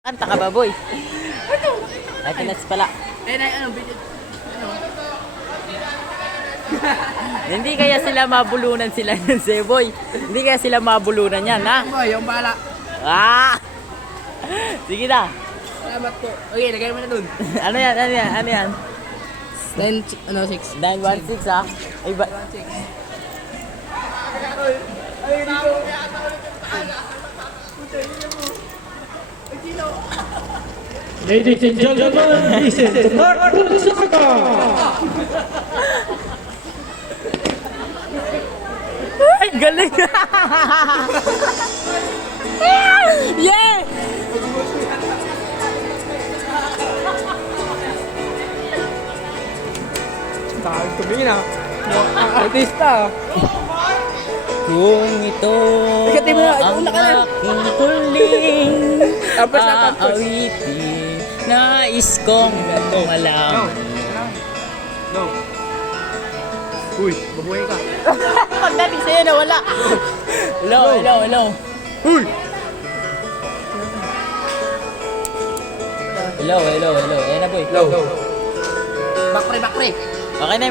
Kanta ka ba, boy? Ay, pinats pala. Video. Hindi kaya sila mabulunan sila ng Seboy. Hindi kaya sila mabulunan yan, ha? Boy, yung bala. Ah! Sige na. Salamat po. Okay, lagay mo na dun. Ano yan? Ano yan? Ano yan? 6. 916, ha? Ay, ba? 6. Ladies and gentlemen, listen to Mark Pulisaga. Ay, galing! Yeah! Dahil tumingin ah. Artista. Kung ito Ikatin mo na, ang una ka na. aking huling Tapos na, tapos. aawitin, nais kong malaman. No. Uy, mabuhay ka. Pagdating sa'yo na wala. Hello, hello, hello. Uy! Hello, hello, hello. Ayan na, boy. Low. Bakre. Okay na yung